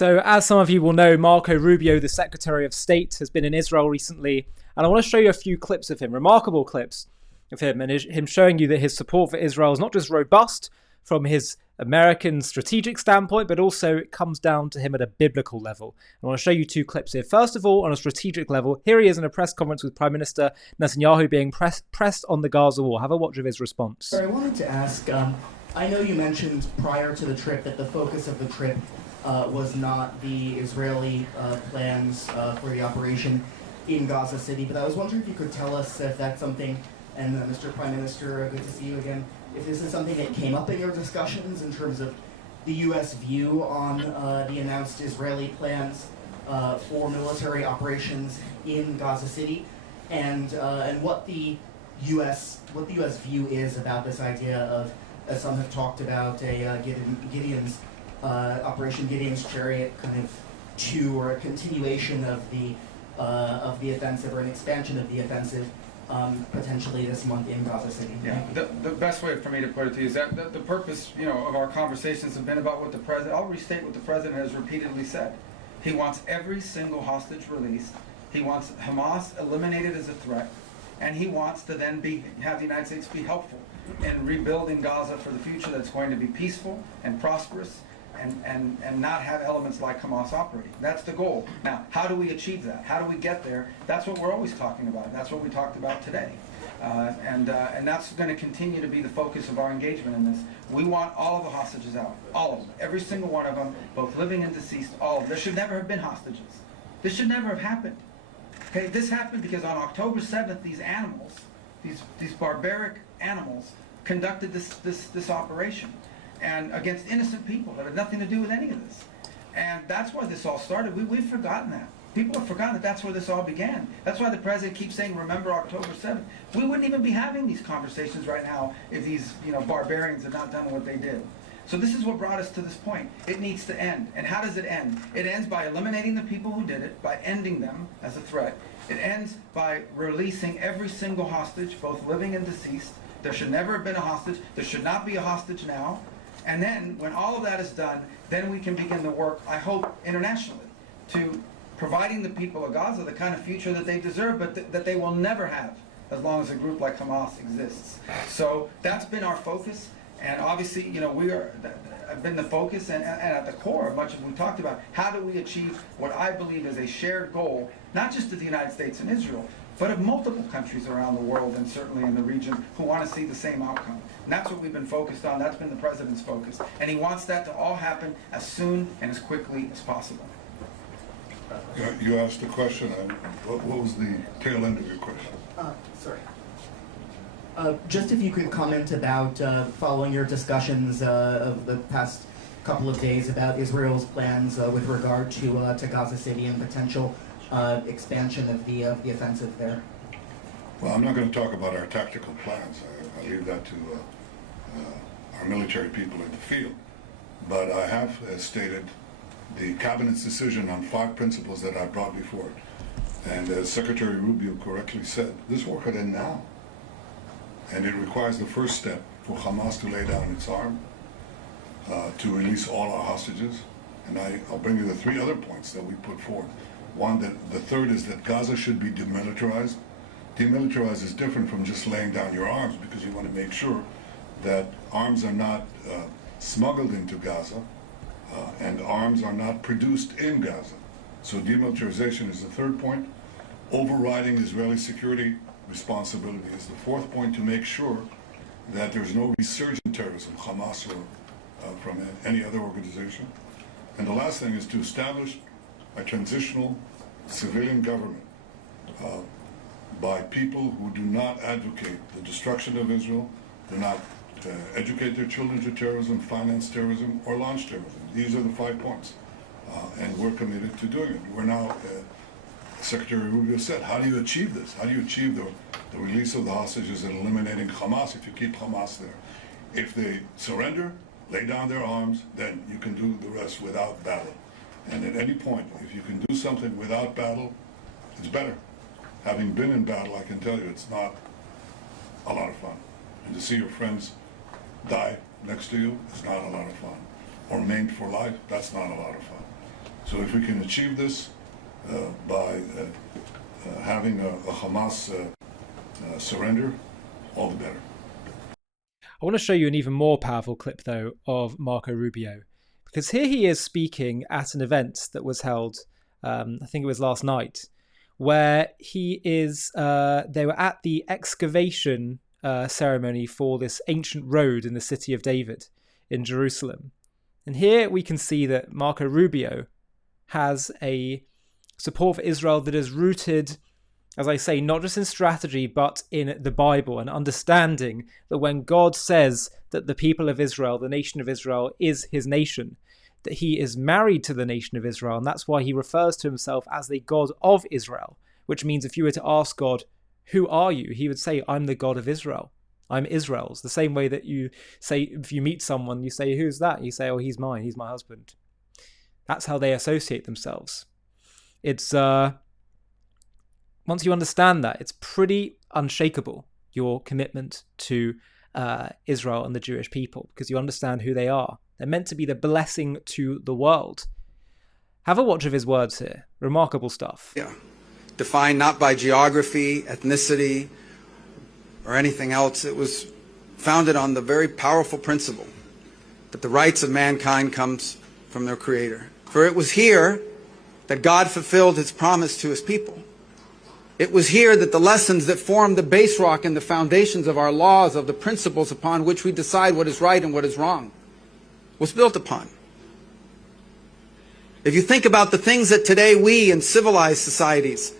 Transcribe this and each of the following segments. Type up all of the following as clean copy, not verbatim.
So, as some of you will know, Marco Rubio, the Secretary of State, has been in Israel recently, and I want to show you a few clips of him, remarkable clips of him, and him showing you that his support for Israel is not just robust from his American strategic standpoint, but also it comes down to him at a biblical level. I want to show you two clips here. First of all, on a strategic level, here he is in a press conference with Prime Minister Netanyahu being pressed on the Gaza war. Have a watch of his response. I wanted to ask, I know you mentioned prior to the trip that the focus of the trip was not the Israeli plans for the operation in Gaza City, but I was wondering if you could tell us if that's something, and Mr. Prime Minister, good to see you again, if this is something that came up in your discussions in terms of the U.S. view on the announced Israeli plans for military operations in Gaza City, and what the U.S. view is about this idea of, as some have talked about, a Gideon's Operation Gideon's Chariot kind of 2, or a continuation of the offensive, or an expansion of the offensive, potentially this month in Gaza City. Yeah, the best way for me to put it to you is that the purpose, of our conversations have been about what the president. I'll restate what the president has repeatedly said. He wants every single hostage released. He wants Hamas eliminated as a threat, and he wants to then have the United States be helpful in rebuilding Gaza for the future that's going to be peaceful and prosperous, and not have elements like Hamas operating. That's the goal. Now, how do we achieve that? How do we get there? That's what we're always talking about. That's what we talked about today. And that's going to continue to be the focus of our engagement in this. We want all of the hostages out. All of them. Every single one of them, both living and deceased, all of them. There should never have been hostages. This should never have happened. Okay, this happened because on October 7th, these animals, these barbaric animals, conducted this operation, and against innocent people that had nothing to do with any of this. And that's why this all started. We've forgotten that. People have forgotten that that's where this all began. That's why the president keeps saying, remember October 7th. We wouldn't even be having these conversations right now if these barbarians had not done what they did. So this is what brought us to this point. It needs to end. And how does it end? It ends by eliminating the people who did it, by ending them as a threat. It ends by releasing every single hostage, both living and deceased. There should never have been a hostage. There should not be a hostage now. And then, when all of that is done, then we can begin the work, I hope, internationally, to providing the people of Gaza the kind of future that they deserve, but that they will never have as long as a group like Hamas exists. So that's been our focus, and obviously, have been the focus and at the core of much of what we talked about. How do we achieve what I believe is a shared goal, not just of the United States and Israel, but of multiple countries around the world, and certainly in the region, who want to see the same outcome. And that's what we've been focused on. That's been the president's focus. And he wants that to all happen as soon and as quickly as possible. You asked a question. What was the tail end of your question? Sorry. Just if you could comment about, following your discussions of the past couple of days about Israel's plans with regard to Gaza City and potential expansion of the offensive there. Well, I'm not going to talk about our tactical plans. I leave that to our military people in the field. But I have stated the cabinet's decision on 5 principles that I brought before it. And as Secretary Rubio correctly said, this war could end now. And it requires the first step for Hamas to lay down its arm, to release all our hostages. And I'll bring you the 3 other points that we put forward. One, the third is that Gaza should be demilitarized. Demilitarized is different from just laying down your arms, because you want to make sure that arms are not smuggled into Gaza and arms are not produced in Gaza. So demilitarization is the third point. Overriding Israeli security responsibility is the fourth point, to make sure that there's no resurgent terrorism, Hamas or from any other organization. And the last thing is to establish a transitional civilian government by people who do not advocate the destruction of Israel, do not educate their children to terrorism, finance terrorism, or launch terrorism. These are the 5 points. And we're committed to doing it. We're now, Secretary Rubio said, how do you achieve this? How do you achieve the release of the hostages and eliminating Hamas if you keep Hamas there? If they surrender, lay down their arms, then you can do the rest without battle. And at any point, if you can do something without battle, it's better. Having been in battle, I can tell you it's not a lot of fun. And to see your friends die next to you is not a lot of fun. Or maimed for life, that's not a lot of fun. So if we can achieve this by having a Hamas surrender, all the better. I want to show you an even more powerful clip, though, of Marco Rubio, because here he is speaking at an event that was held, I think it was last night, where he is. They were at the excavation ceremony for this ancient road in the city of David in Jerusalem, and here we can see that Marco Rubio has a support for Israel that is rooted, as I say, not just in strategy, but in the Bible, and understanding that when God says that the people of Israel, the nation of Israel, is his nation, that he is married to the nation of Israel, and that's why he refers to himself as the God of Israel, which means if you were to ask God, who are you? He would say, I'm the God of Israel. I'm Israel's. The same way that you say, if you meet someone, you say, who's that? You say, oh, he's mine. He's my husband. That's how they associate themselves. It's, once you understand that, it's pretty unshakable, your commitment to Israel and the Jewish people, because you understand who they are. They're meant to be the blessing to the world. Have a watch of his words here. Remarkable stuff. Yeah. Defined not by geography, ethnicity, or anything else. It was founded on the very powerful principle that the rights of mankind comes from their Creator. For it was here that God fulfilled his promise to his people. It was here that the lessons that form the base rock and the foundations of our laws, of the principles upon which we decide what is right and what is wrong, was built upon. If you think about the things that today we in civilized societies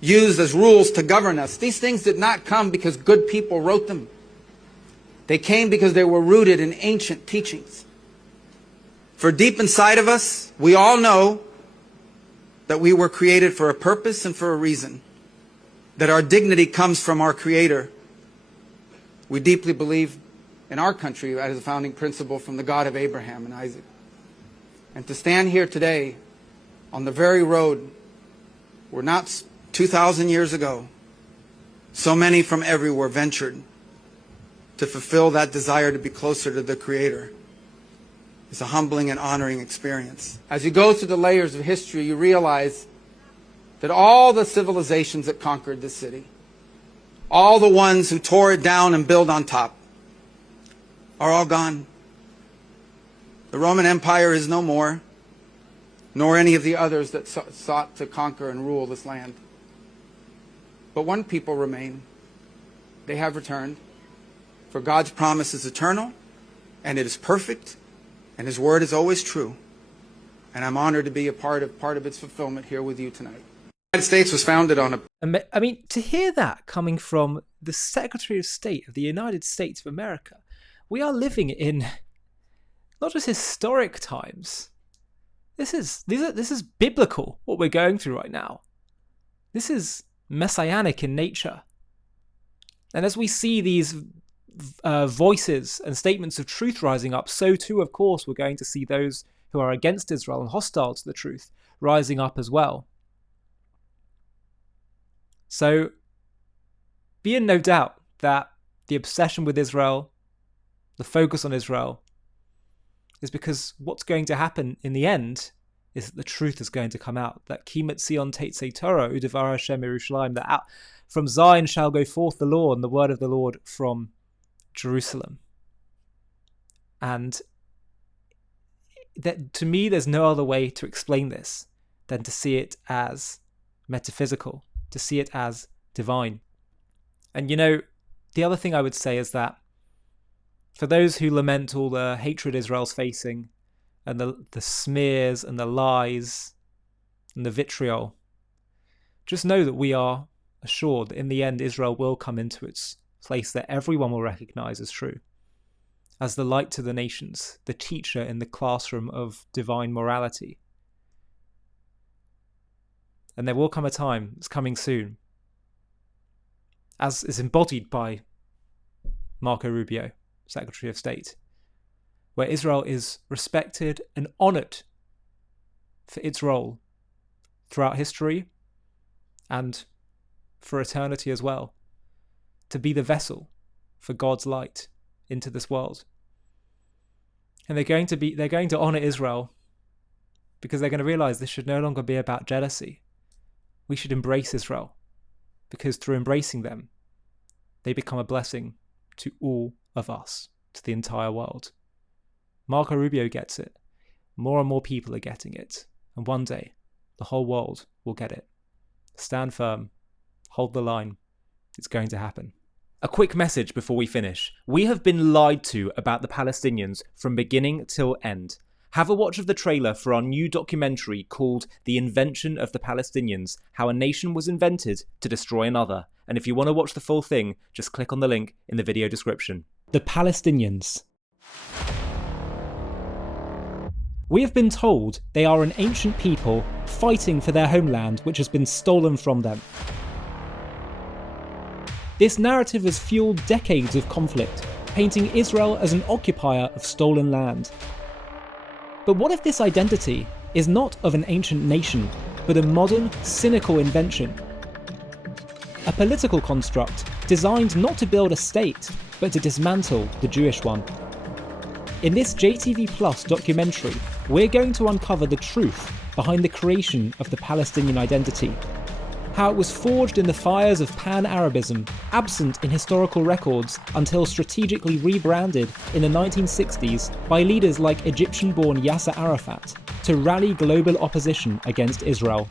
use as rules to govern us, these things did not come because good people wrote them. They came because they were rooted in ancient teachings. For deep inside of us, we all know that we were created for a purpose and for a reason, that our dignity comes from our Creator. We deeply believe in our country as a founding principle from the God of Abraham and Isaac. And to stand here today on the very road where not 2,000 years ago, so many from everywhere ventured to fulfill that desire to be closer to the Creator, is a humbling and honoring experience. As you go through the layers of history, you realize that all the civilizations that conquered this city, all the ones who tore it down and built on top, are all gone. The Roman Empire is no more, nor any of the others that sought to conquer and rule this land. But one people remain. They have returned. For God's promise is eternal, and it is perfect, and his word is always true. And I'm honored to be a part of its fulfillment here with you tonight. The United States was founded on a... I mean, to hear that coming from the Secretary of State of the United States of America, we are living in not just historic times. This is biblical, what we're going through right now. This is messianic in nature. And as we see these voices and statements of truth rising up, so too, of course, we're going to see those who are against Israel and hostile to the truth rising up as well. So be in no doubt that the obsession with Israel, the focus on Israel, is because what's going to happen in the end is that the truth is going to come out. That Kimet Sion Tetzei Torah Udevar Hashem Yerushalayim, that out from Zion shall go forth the law and the word of the Lord from Jerusalem. And that, to me, there's no other way to explain this than to see it as metaphysical, to see it as divine. And the other thing I would say is that for those who lament all the hatred Israel's facing, and the smears and the lies and the vitriol, just know that we are assured that in the end Israel will come into its place that everyone will recognize as true, as the light to the nations, the teacher in the classroom of divine morality. And there will come a time, it's coming soon, as is embodied by Marco Rubio, Secretary of State, where Israel is respected and honored for its role throughout history and for eternity as well, to be the vessel for God's light into this world. And they're going to honor Israel because they're going to realize this should no longer be about jealousy. We should embrace Israel, because through embracing them, they become a blessing to all of us, to the entire world. Marco Rubio gets it. More and more people are getting it. And one day, the whole world will get it. Stand firm. Hold the line. It's going to happen. A quick message before we finish. We have been lied to about the Palestinians from beginning till end. Have a watch of the trailer for our new documentary called The Invention of the Palestinians, How a Nation Was Invented to Destroy Another. And if you want to watch the full thing, just click on the link in the video description. The Palestinians. We have been told they are an ancient people fighting for their homeland which has been stolen from them. This narrative has fueled decades of conflict, painting Israel as an occupier of stolen land. But what if this identity is not of an ancient nation, but a modern, cynical invention? A political construct designed not to build a state, but to dismantle the Jewish one. In this JTV Plus documentary, we're going to uncover the truth behind the creation of the Palestinian identity, how it was forged in the fires of pan-Arabism, absent in historical records until strategically rebranded in the 1960s by leaders like Egyptian-born Yasser Arafat to rally global opposition against Israel.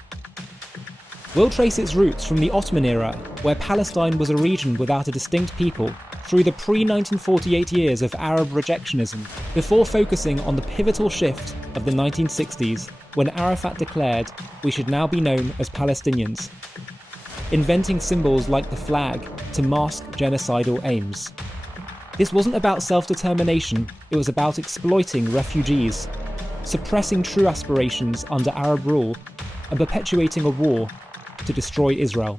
We'll trace its roots from the Ottoman era, where Palestine was a region without a distinct people, through the pre-1948 years of Arab rejectionism, before focusing on the pivotal shift of the 1960s, when Arafat declared we should now be known as Palestinians, inventing symbols like the flag to mask genocidal aims. This wasn't about self-determination, it was about exploiting refugees, suppressing true aspirations under Arab rule, and perpetuating a war to destroy Israel.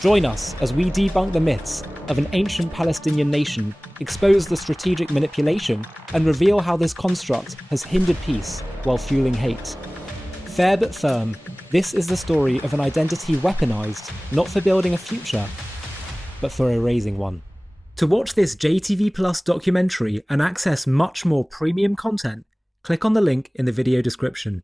Join us as we debunk the myths of an ancient Palestinian nation, expose the strategic manipulation, and reveal how this construct has hindered peace while fueling hate. Fair but firm, this is the story of an identity weaponized, not for building a future, but for erasing one. To watch this JTV Plus documentary and access much more premium content, click on the link in the video description.